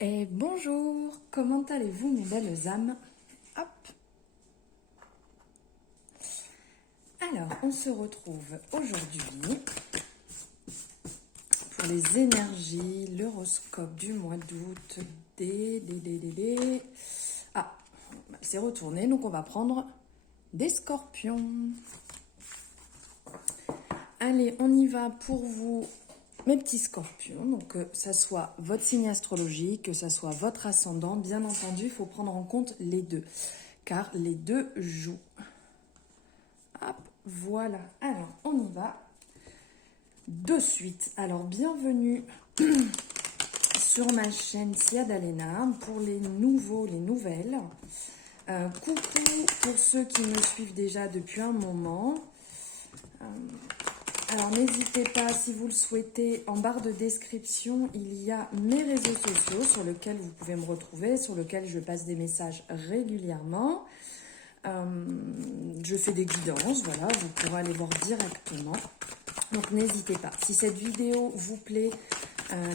Et bonjour, comment allez-vous mes belles âmes? Hop. Alors, on se retrouve aujourd'hui pour les énergies, l'horoscope du mois d'août. Ah, c'est retourné, donc on va prendre des scorpions. Allez, on y va pour vous, mes petits scorpions. Donc, que ça soit votre signe astrologique, que ça soit votre ascendant, bien entendu, il faut prendre en compte les deux, car les deux jouent. Hop, voilà. Alors, on y va de suite. Alors, bienvenue sur ma chaîne Sia d'Alena pour les nouveaux, les nouvelles. Coucou pour ceux qui me suivent déjà depuis un moment. Alors, n'hésitez pas, si vous le souhaitez, en barre de description, il y a mes réseaux sociaux sur lesquels vous pouvez me retrouver, sur lesquels je passe des messages régulièrement. Je fais des guidances, voilà, vous pourrez aller voir directement. Donc n'hésitez pas. Si cette vidéo vous plaît,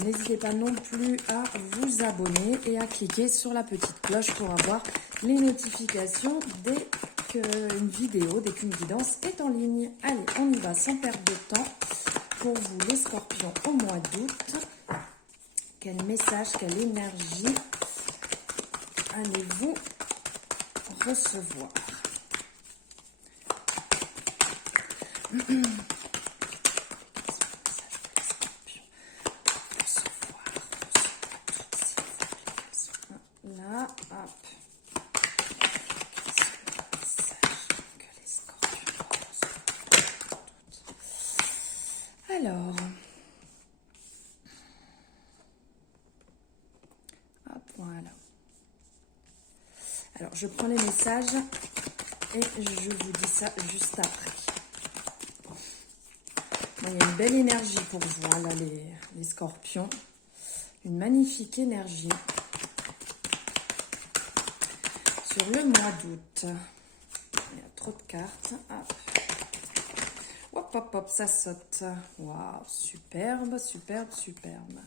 n'hésitez pas non plus à vous abonner et à cliquer sur la petite cloche pour avoir les notifications dès qu'une vidéo, dès qu'une guidance est en ligne. Allez, on y va sans perdre de temps pour vous les scorpions au mois d'août. Quel message, quelle énergie allez-vous recevoir? Là, hop. Alors, hop, voilà. Alors, je prends les messages et je vous dis ça juste après. Bon, il y a une belle énergie pour vous, hein, là, les scorpions. Une magnifique énergie sur le mois d'août. Il y a trop de cartes. Hop. Hop, hop, hop, ça saute. Waouh, superbe, superbe, superbe.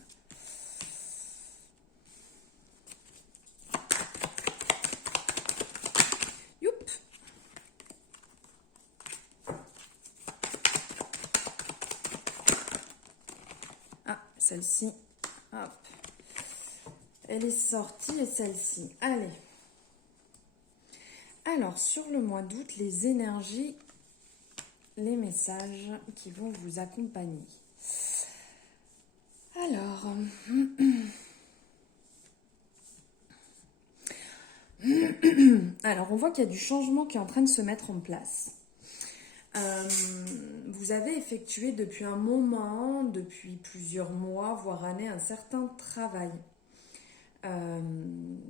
Youp. Ah, celle-ci. Hop. Elle est sortie et celle-ci. Allez. Alors, sur le mois d'août, les énergies, les messages qui vont vous accompagner. Alors, on voit qu'il y a du changement qui est en train de se mettre en place. Vous avez effectué depuis un moment, depuis plusieurs mois, voire années, un certain travail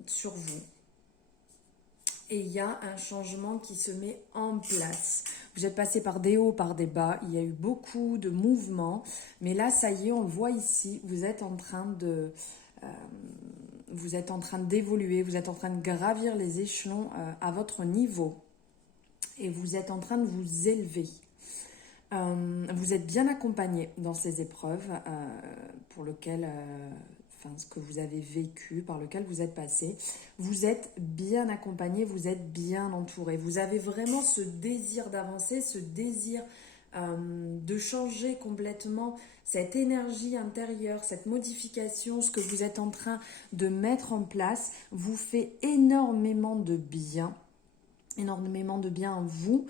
sur vous. Et il y a un changement qui se met en place. Vous êtes passé par des hauts, par des bas. Il y a eu beaucoup de mouvements. Mais là, ça y est, on le voit ici. Vous êtes en train d'évoluer. Vous êtes en train de gravir les échelons à votre niveau. Et vous êtes en train de vous élever. Vous êtes bien accompagné dans ces épreuves pour lesquelles... ce que vous avez vécu, par lequel vous êtes passé. Vous êtes bien accompagné, vous êtes bien entouré. Vous avez vraiment ce désir d'avancer, ce désir de changer complètement cette énergie intérieure, cette modification, ce que vous êtes en train de mettre en place vous fait énormément de bien à vous.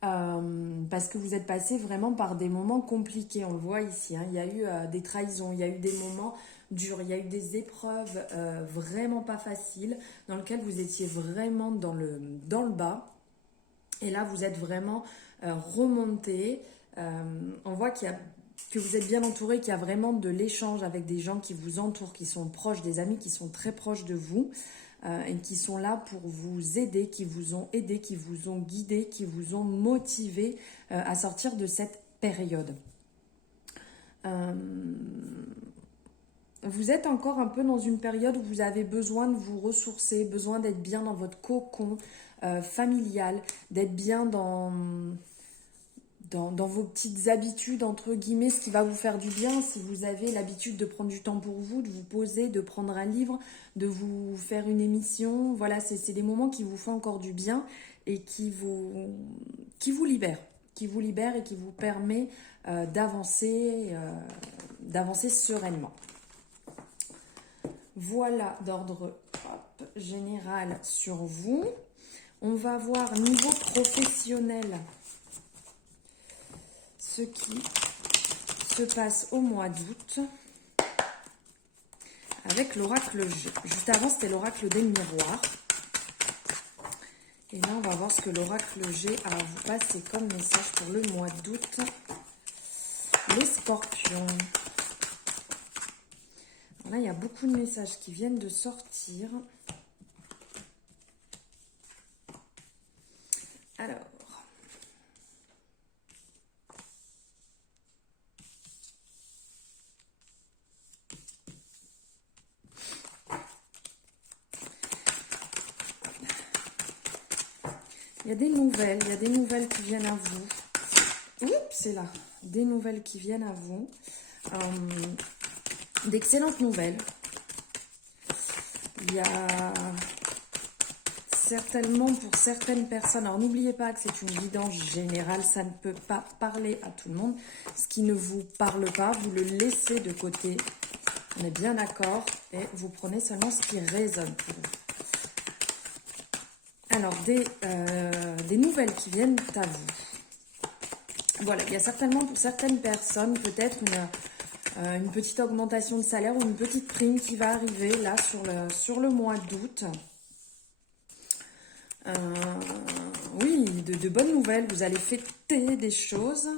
Parce que vous êtes passé vraiment par des moments compliqués, on le voit ici, hein. Il y a eu des trahisons, il y a eu des moments durs, il y a eu des épreuves vraiment pas faciles, dans lesquelles vous étiez vraiment dans le bas, et là vous êtes vraiment remonté. On voit que vous êtes bien entouré, qu'il y a vraiment de l'échange avec des gens qui vous entourent, qui sont proches, des amis qui sont très proches de vous. Et qui sont là pour vous aider, qui vous ont aidé, qui vous ont guidé, qui vous ont motivé à sortir de cette période. Vous êtes encore un peu dans une période où vous avez besoin de vous ressourcer, besoin d'être bien dans votre cocon familial, d'être bien dans dans vos petites habitudes, entre guillemets, ce qui va vous faire du bien. Si vous avez l'habitude de prendre du temps pour vous, de vous poser, de prendre un livre, de vous faire une émission, voilà, c'est des moments qui vous font encore du bien et qui vous libèrent. Qui vous libère et qui vous permet d'avancer sereinement. Voilà d'ordre général sur vous. On va voir niveau professionnel ce qui se passe au mois d'août avec l'oracle G. Juste avant, c'était l'oracle des miroirs. Et là, on va voir ce que l'oracle G a à vous passer comme message pour le mois d'août. Les scorpions. Là, il y a beaucoup de messages qui viennent de sortir. Alors. Il y a des nouvelles qui viennent à vous. Oups, c'est là. Des nouvelles qui viennent à vous. D'excellentes nouvelles. Il y a certainement pour certaines personnes, alors n'oubliez pas que c'est une guidance générale, ça ne peut pas parler à tout le monde. Ce qui ne vous parle pas, vous le laissez de côté. On est bien d'accord et vous prenez seulement ce qui résonne pour vous. Alors, des nouvelles qui viennent à vous. Voilà, il y a certainement pour certaines personnes peut-être une petite augmentation de salaire ou une petite prime qui va arriver là sur le mois d'août. Oui, de bonnes nouvelles. Vous allez fêter des choses.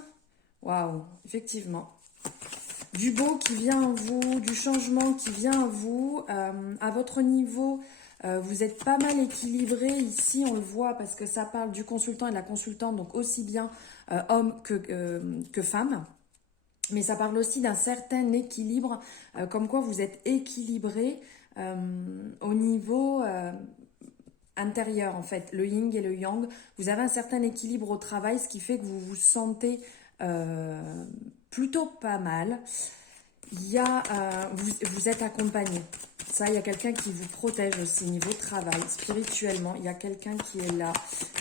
Waouh, effectivement. Du beau qui vient à vous, du changement qui vient à vous. À votre niveau, vous êtes pas mal équilibré. Ici, on le voit parce que ça parle du consultant et de la consultante, donc aussi bien homme que femme. Mais ça parle aussi d'un certain équilibre, comme quoi vous êtes équilibré au niveau intérieur, en fait, le yin et le yang. Vous avez un certain équilibre au travail, ce qui fait que vous vous sentez plutôt pas mal. Il y a, vous êtes accompagné. Ça, il y a quelqu'un qui vous protège aussi niveau travail, spirituellement. Il y a quelqu'un qui est là,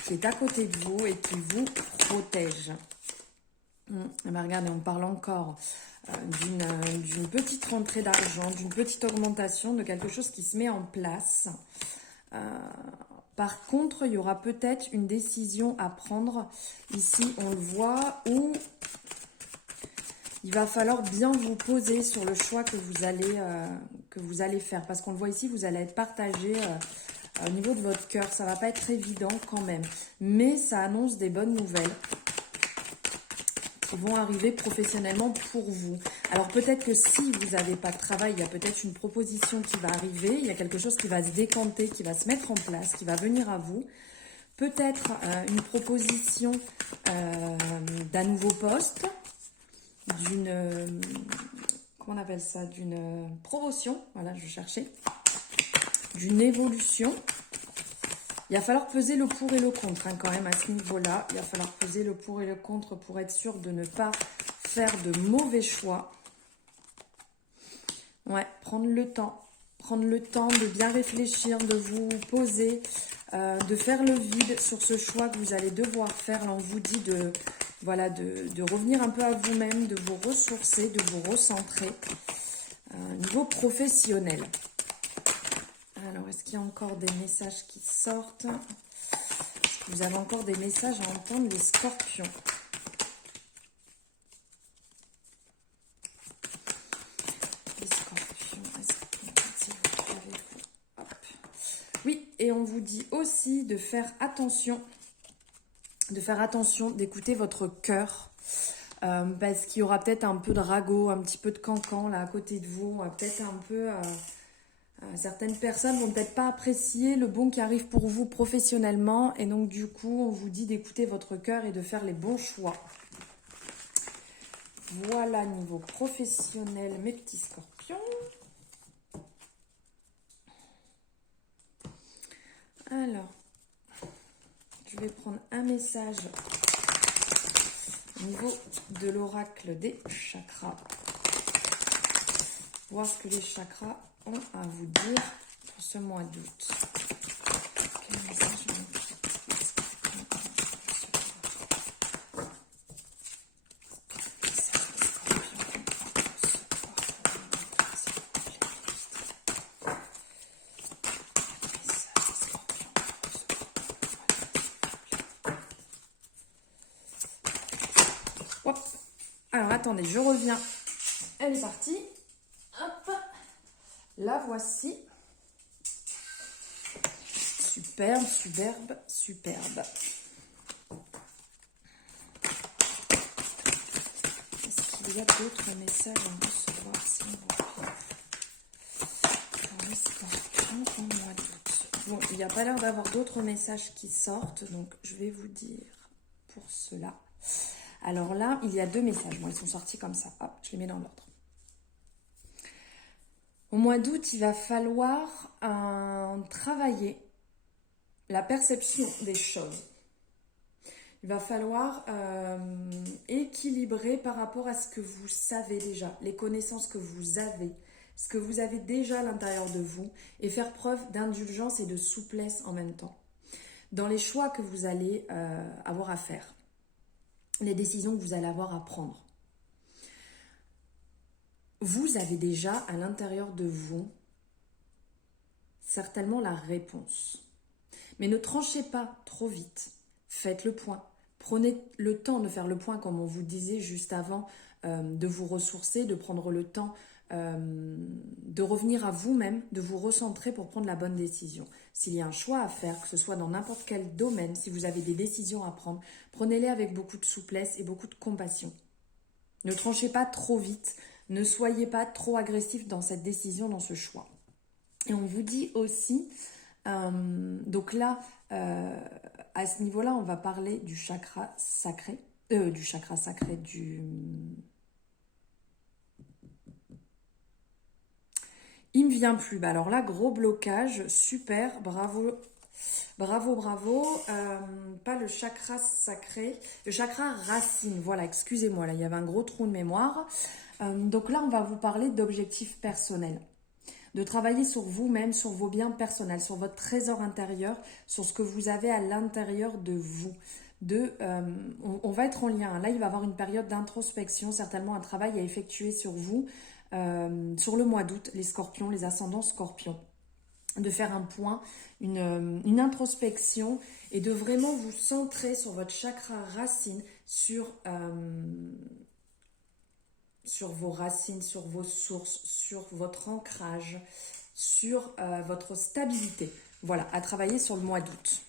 qui est à côté de vous et qui vous protège. Ben regardez, on parle encore d'une petite rentrée d'argent, d'une petite augmentation, de quelque chose qui se met en place. Par contre, il y aura peut-être une décision à prendre. Ici, on le voit, où il va falloir bien vous poser sur le choix que vous allez faire. Parce qu'on le voit ici, vous allez être partagé au niveau de votre cœur. Ça ne va pas être évident quand même. Mais ça annonce des bonnes nouvelles qui vont arriver professionnellement pour vous. Alors peut-être que si vous n'avez pas de travail, il y a peut-être une proposition qui va arriver, il y a quelque chose qui va se décanter, qui va se mettre en place, qui va venir à vous. Peut-être une proposition d'un nouveau poste, comment on appelle ça, d'une promotion, voilà, je cherchais, d'une évolution. Il va falloir peser le pour et le contre quand même à ce niveau-là. Il va falloir peser le pour et le contre pour être sûr de ne pas faire de mauvais choix. Ouais, prendre le temps de bien réfléchir, de vous poser, de faire le vide sur ce choix que vous allez devoir faire. Là, on vous dit de revenir un peu à vous-même, de vous ressourcer, de vous recentrer. Niveau professionnel. Alors, est-ce qu'il y a encore des messages qui sortent? Est-ce que vous avez encore des messages à entendre, les scorpions? Les scorpions, est-ce que vous... Hop. Oui, et on vous dit aussi de faire attention, d'écouter votre cœur. Parce qu'il y aura peut-être un peu de ragot, un petit peu de cancan là à côté de vous, peut-être un peu... certaines personnes vont peut-être pas apprécier le bon qui arrive pour vous professionnellement et donc du coup on vous dit d'écouter votre cœur et de faire les bons choix. Voilà niveau professionnel mes petits scorpions. Alors, je vais prendre un message Au niveau de l'oracle des chakras. Voir ce que les chakras ont à vous dire pour ce mois d'août. Quel message Hop. Alors attendez, je reviens. Elle est partie. Hop. La voici. Superbe, superbe, superbe. Est-ce qu'il y a d'autres messages à recevoir s'il vous plaît? Pour les scorpions au mois d'août. Bon, il n'y a pas l'air d'avoir d'autres messages qui sortent, donc je vais vous dire pour cela. Alors là, il y a deux messages. Bon, ils sont sortis comme ça. Hop, je les mets dans l'ordre. Au mois d'août, il va falloir travailler la perception des choses. Il va falloir équilibrer par rapport à ce que vous savez déjà, les connaissances que vous avez, ce que vous avez déjà à l'intérieur de vous, et faire preuve d'indulgence et de souplesse en même temps. Dans les choix que vous allez avoir à faire, les décisions que vous allez avoir à prendre. Vous avez déjà à l'intérieur de vous certainement la réponse. Mais ne tranchez pas trop vite. Faites le point. Prenez le temps de faire le point, comme on vous disait juste avant, de vous ressourcer, de prendre le temps de revenir à vous-même, de vous recentrer pour prendre la bonne décision. S'il y a un choix à faire, que ce soit dans n'importe quel domaine, si vous avez des décisions à prendre, prenez-les avec beaucoup de souplesse et beaucoup de compassion. Ne tranchez pas trop vite, ne soyez pas trop agressif dans cette décision, dans ce choix. Et on vous dit aussi, donc là, à ce niveau-là, on va parler du chakra sacré, Il me vient plus. Bah alors là, gros blocage, super, bravo, bravo, bravo. Pas le chakra sacré, le chakra racine. Voilà, excusez-moi, là, il y avait un gros trou de mémoire. Donc là, on va vous parler d'objectifs personnels. De travailler sur vous-même, sur vos biens personnels, sur votre trésor intérieur, sur ce que vous avez à l'intérieur de vous. On va être en lien. Là, il va y avoir une période d'introspection, certainement un travail à effectuer sur vous, sur le mois d'août, les scorpions, les ascendants scorpions. De faire un point, une introspection et de vraiment vous centrer sur votre chakra racine, sur vos racines, sur vos sources, sur votre ancrage, sur votre stabilité. Voilà, à travailler sur le mois d'août.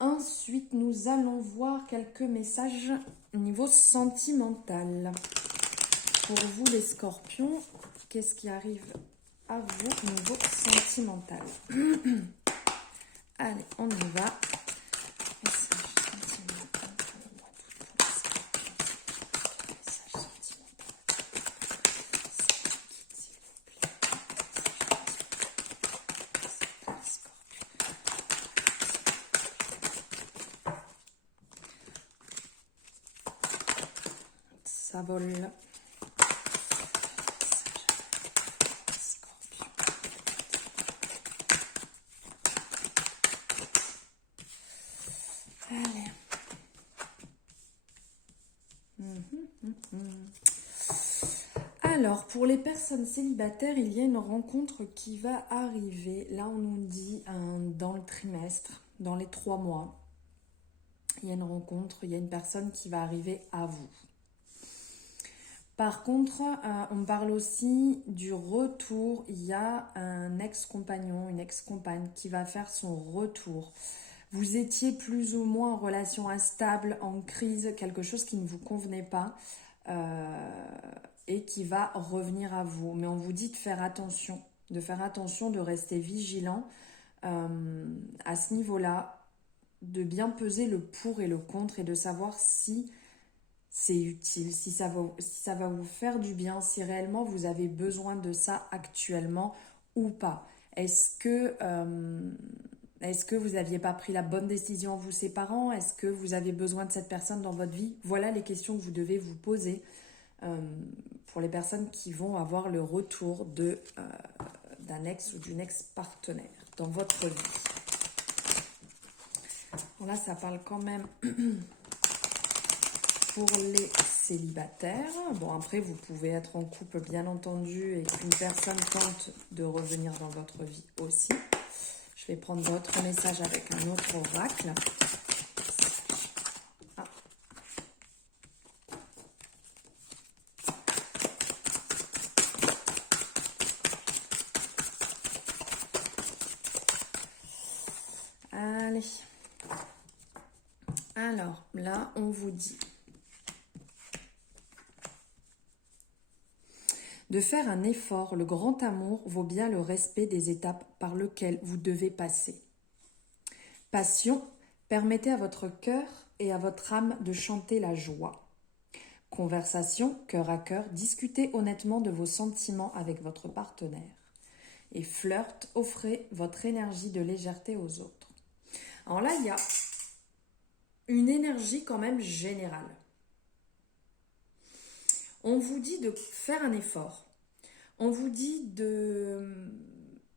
Ensuite, nous allons voir quelques messages au niveau sentimental. Pour vous, les scorpions, qu'est-ce qui arrive à vous au niveau sentimental? Allez, on y va. Ça vole. Allez. Alors, pour les personnes célibataires, il y a une rencontre qui va arriver. Là, on nous dit dans le trimestre, dans les 3 mois. Il y a une rencontre, il y a une personne qui va arriver à vous. Par contre, on parle aussi du retour. Il y a un ex-compagnon, une ex-compagne qui va faire son retour. Vous étiez plus ou moins en relation instable, en crise, quelque chose qui ne vous convenait pas et qui va revenir à vous. Mais on vous dit de faire attention, de rester vigilant à ce niveau-là, de bien peser le pour et le contre et de savoir si c'est utile, si ça va vous faire du bien, si réellement vous avez besoin de ça actuellement ou pas. Est-ce que Est-ce que vous n'aviez pas pris la bonne décision en vous séparant? Est-ce que vous avez besoin de cette personne dans votre vie? Voilà les questions que vous devez vous poser pour les personnes qui vont avoir le retour d'un ex ou d'une ex-partenaire dans votre vie. Bon, là, ça parle quand même pour les célibataires. Bon, après, vous pouvez être en couple, bien entendu, et qu'une personne tente de revenir dans votre vie aussi. Je vais prendre votre message avec un autre oracle. Ah. Allez. Alors, là, on vous dit de faire un effort. Le grand amour vaut bien le respect des étapes par lesquelles vous devez passer. Passion, permettez à votre cœur et à votre âme de chanter la joie. Conversation, cœur à cœur, discutez honnêtement de vos sentiments avec votre partenaire. Et flirt, offrez votre énergie de légèreté aux autres. Alors là, il y a une énergie quand même générale. On vous dit de faire un effort. On vous dit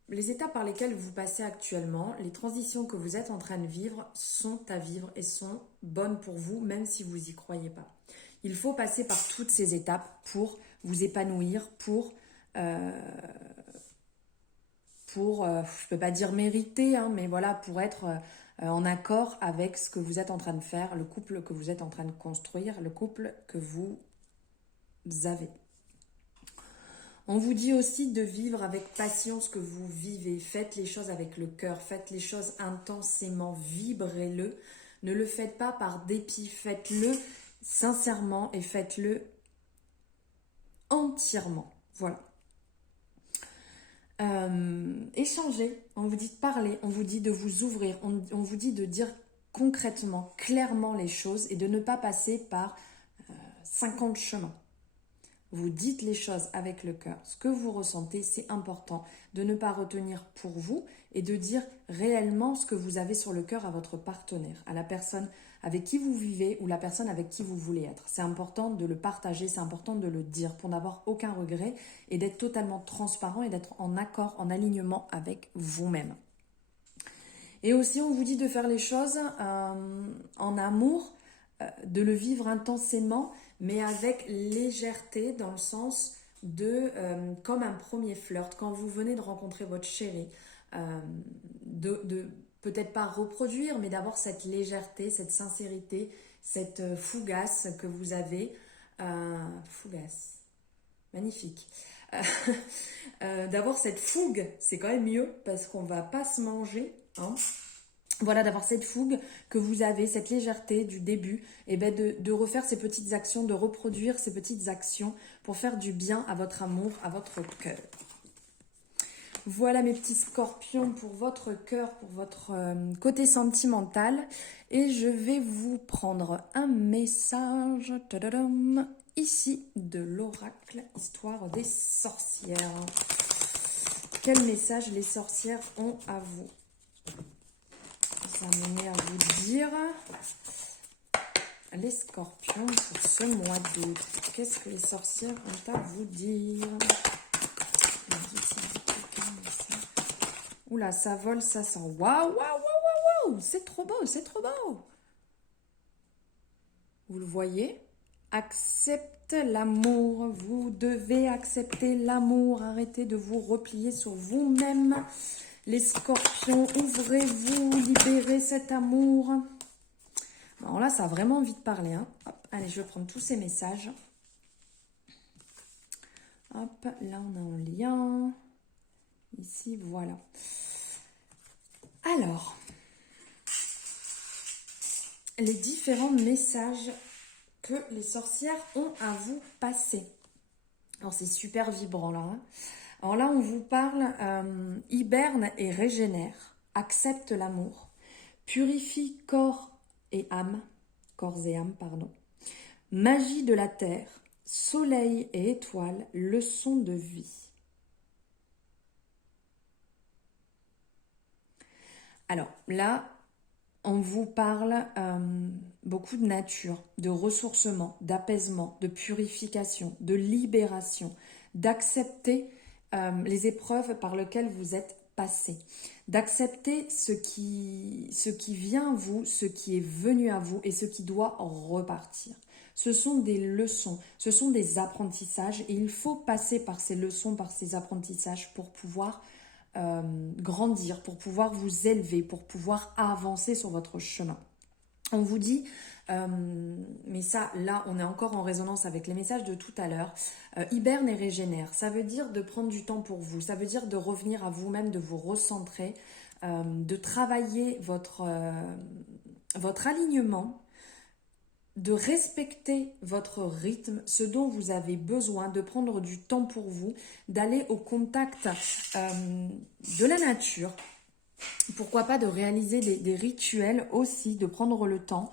les étapes par lesquelles vous passez actuellement, les transitions que vous êtes en train de vivre sont à vivre et sont bonnes pour vous, même si vous n'y croyez pas. Il faut passer par toutes ces étapes pour vous épanouir, je ne peux pas dire mériter, hein, mais voilà, pour être en accord avec ce que vous êtes en train de faire, le couple que vous êtes en train de construire, le couple que vous avez. On vous dit aussi de vivre avec passion ce que vous vivez. Faites les choses avec le cœur, faites les choses intensément, vibrez-le. Ne le faites pas par dépit, faites-le sincèrement et faites-le entièrement. Voilà. Échanger, on vous dit de parler, on vous dit de vous ouvrir, on vous dit de dire concrètement, clairement les choses et de ne pas passer par 50 chemins. Vous dites les choses avec le cœur. Ce que vous ressentez, c'est important de ne pas retenir pour vous et de dire réellement ce que vous avez sur le cœur à votre partenaire, à la personne avec qui vous vivez ou la personne avec qui vous voulez être. C'est important de le partager, c'est important de le dire pour n'avoir aucun regret et d'être totalement transparent et d'être en accord, en alignement avec vous-même. Et aussi, on vous dit de faire les choses en amour, de le vivre intensément, mais avec légèreté, dans le sens de, comme un premier flirt, quand vous venez de rencontrer votre chéri, de peut-être pas reproduire, mais d'avoir cette légèreté, cette sincérité, cette fougasse que vous avez. Fougasse, magnifique. D'avoir cette fougue, c'est quand même mieux, parce qu'on va pas se manger, hein. Voilà, d'avoir cette fougue que vous avez, cette légèreté du début, et ben de refaire ces petites actions, de reproduire ces petites actions pour faire du bien à votre amour, à votre cœur. Voilà mes petits scorpions pour votre cœur, pour votre côté sentimental. Et je vais vous prendre un message ici de l'oracle, histoire des sorcières. Quel message les sorcières ont à vous? Ça m'amener à vous dire les scorpions pour ce mois d'août. Qu'est-ce que les sorcières ont à vous dire? Oula, ça vole, ça sent. Waouh, waouh, waouh, waouh, waouh! C'est trop beau, c'est trop beau! Vous le voyez? Accepte l'amour. Vous devez accepter l'amour. Arrêtez de vous replier sur vous-même. Les scorpions, ouvrez-vous, libérez cet amour. Alors là, ça a vraiment envie de parler. Hein. Hop, allez, je vais prendre tous ces messages. Hop, là, on a un lien. Ici, voilà. Alors, les différents messages que les sorcières ont à vous passer. Alors, c'est super vibrant, là. Hein. Alors là, on vous parle hiberne et régénère, accepte l'amour, purifie corps et âme, pardon, magie de la terre, soleil et étoile, leçon de vie. Alors là, on vous parle beaucoup de nature, de ressourcement, d'apaisement, de purification, de libération, d'accepter les épreuves par lesquelles vous êtes passé, d'accepter ce qui vient à vous, ce qui est venu à vous et ce qui doit repartir. Ce sont des leçons, ce sont des apprentissages et il faut passer par ces leçons, par ces apprentissages pour pouvoir grandir, pour pouvoir vous élever, pour pouvoir avancer sur votre chemin. On vous dit, mais ça, là, on est encore en résonance avec les messages de tout à l'heure, hiberne et régénère. Ça veut dire de prendre du temps pour vous, ça veut dire de revenir à vous-même, de vous recentrer, de travailler votre alignement, de respecter votre rythme, ce dont vous avez besoin, de prendre du temps pour vous, d'aller au contact de la nature. Pourquoi pas de réaliser des rituels aussi, de prendre le temps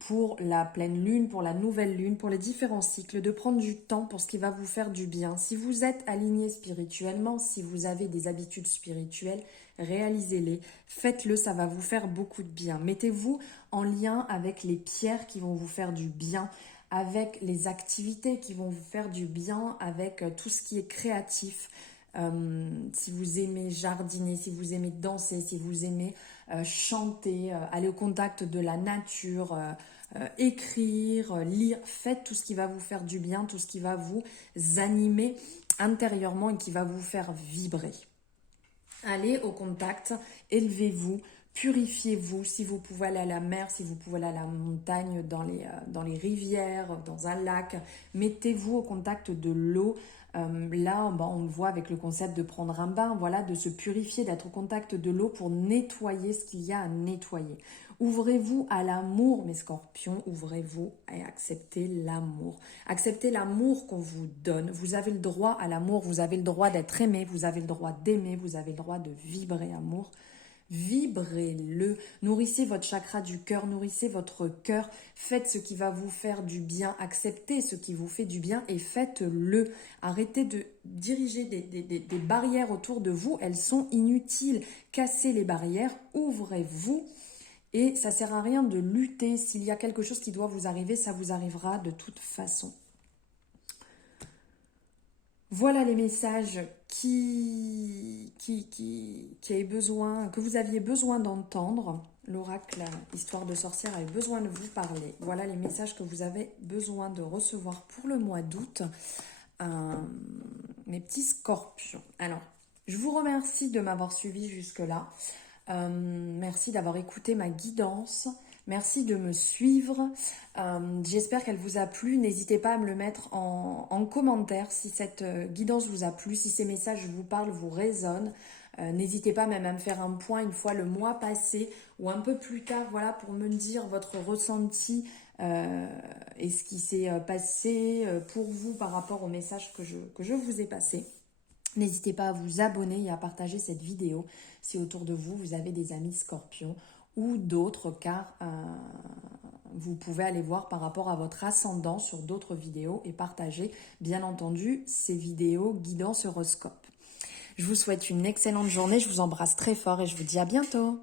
pour la pleine lune, pour la nouvelle lune, pour les différents cycles, de prendre du temps pour ce qui va vous faire du bien. Si vous êtes aligné spirituellement, si vous avez des habitudes spirituelles, réalisez-les, faites-le, ça va vous faire beaucoup de bien. Mettez-vous en lien avec les pierres qui vont vous faire du bien, avec les activités qui vont vous faire du bien, avec tout ce qui est créatif. Si vous aimez jardiner, si vous aimez danser, si vous aimez chanter, aller au contact de la nature, écrire, lire, faites tout ce qui va vous faire du bien, tout ce qui va vous animer intérieurement et qui va vous faire vibrer. Allez au contact, élevez-vous, purifiez-vous. Si vous pouvez aller à la mer, si vous pouvez aller à la montagne, dans les rivières, dans un lac, mettez-vous au contact de l'eau. Là, on le voit avec le concept de prendre un bain, voilà, de se purifier, d'être au contact de l'eau pour nettoyer ce qu'il y a à nettoyer. Ouvrez-vous à l'amour, mes scorpions, ouvrez-vous et acceptez l'amour. Acceptez l'amour qu'on vous donne. Vous avez le droit à l'amour, vous avez le droit d'être aimé, vous avez le droit d'aimer, vous avez le droit de vibrer amour. Vibrez-le, nourrissez votre chakra du cœur, nourrissez votre cœur, faites ce qui va vous faire du bien, acceptez ce qui vous fait du bien et faites-le. Arrêtez de diriger des barrières autour de vous, elles sont inutiles. Cassez les barrières, ouvrez-vous et ça ne sert à rien de lutter. S'il y a quelque chose qui doit vous arriver, ça vous arrivera de toute façon. Voilà les messages que vous aviez besoin d'entendre. L'oracle, histoire de sorcière, a eu besoin de vous parler. Voilà les messages que vous avez besoin de recevoir pour le mois d'août. Mes petits scorpions. Alors, je vous remercie de m'avoir suivi jusque-là. Merci d'avoir écouté ma guidance. Merci de me suivre. J'espère qu'elle vous a plu. N'hésitez pas à me le mettre en commentaire si cette guidance vous a plu, si ces messages vous parlent, vous résonnent. N'hésitez pas même à me faire un point une fois le mois passé ou un peu plus tard, voilà, pour me dire votre ressenti et ce qui s'est passé pour vous par rapport au message que je vous ai passé. N'hésitez pas à vous abonner et à partager cette vidéo si autour de vous, vous avez des amis scorpions ou d'autres, car vous pouvez aller voir par rapport à votre ascendant sur d'autres vidéos et partager, bien entendu, ces vidéos guidance horoscope. Je vous souhaite une excellente journée, je vous embrasse très fort et je vous dis à bientôt.